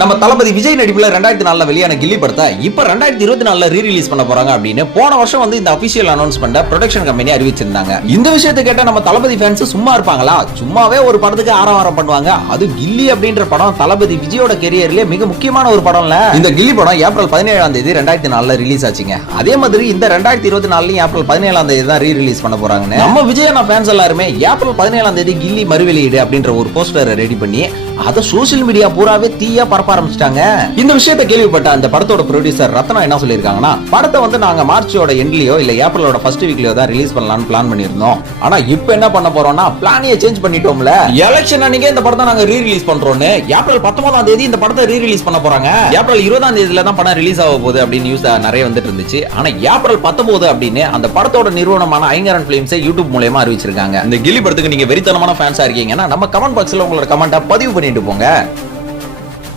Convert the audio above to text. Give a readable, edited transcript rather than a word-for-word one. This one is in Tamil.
நம்ம தளபதி விஜய் நடிப்புல 2004 வெளியான கில்லி படத்தை இப்ப 2024 ரீ ரிலீஸ் பண்ண போறாங்க அப்படின்னு போன வருஷம் வந்து இந்த அபிஷியல் அனௌன்ஸ்மெண்ட ப்ரொடக்ஷன் கம்பெனி அறிவிச்சிருந்தாங்க. இந்த விஷயத்தை கேட்ட நம்ம தளபதி ஃபேன்ஸ் சும்மா இருப்பாங்களா? சும்மாவே ஒரு படத்துக்கு ஆரவாரம் பண்ணுவாங்க. அது கில்லி அப்படின்ற படம் தளபதி விஜயோட கெரியர்லயே மிக முக்கியமான ஒரு படம்ல. இந்த கில்லி படம் ஏப்ரல் 17ஆம் தேதி 2004 ரிலீஸ் ஆச்சுங்க. அதே மாதிரி இந்த 2024 ஏப்ரல் 17ஆம் தேதி தான் ரீ ரிலீஸ் பண்ண போறாங்க. நம்ம விஜயனா ஃபேன்ஸ் எல்லாருமே ஏப்ரல் 17ஆம் தேதி கில்லி மறுவெளியீடு அப்படின்ற ஒரு போஸ்டரை ரெடி பண்ணி அத சோசியல் மீடியா பூராவே தீயா பரப்ப ஆரம்பிச்சிட்டாங்க. இந்த விஷயத்தை கேள்விப்பட்ட அந்த படத்தோட ப்ரொடியூசர் ரத்னா என்ன சொல்லிருக்காங்கன்னா, படத்தை வந்து நாங்க மார்ச்சோட எண்ட்லயோ இல்ல ஏப்ரலோட ஃபர்ஸ்ட் வீக்லயோ தான் ரிலீஸ் பண்ணலாம்னு பிளான் பண்ணிருந்தோம். ஆனா இப்போ என்ன பண்ண போறோம்னா பிளானையே சேஞ்ச் பண்ணிட்டோம்ல. எலெக்ஷன் அன்னைக்கே இந்த படத்தை நாங்க ரீ ரிலீஸ் பண்றோம்னு ஏப்ரல் 19ஆம் தேதி இந்த படத்தை ரீ ரிலீஸ் பண்ண போறாங்க. ஏப்ரல் 20ஆம் தேதியில தான் படம் ரிலீஸ் ஆக போகுது அப்படின்னு நியூஸ் நிறைய வந்துட்டு இருந்துச்சு. ஆனா ஏப்ரல் 19 அப்படின்னு அந்த படத்தோட நிறுவனமான ஐங்கரன் பிலிம்ஸ் யூடியூப் மூலமா அறிவிச்சிருக்காங்க. இந்த கில்லி படத்துக்கு நீங்க வெறித்தனமான ஃபேன்ஸா இருக்கீங்கன்னா நம்ம கமெண்ட் பாக்ஸ்ல உங்களோட கமெண்ட்டை பதிவு பண்ணிட்டு போங்க.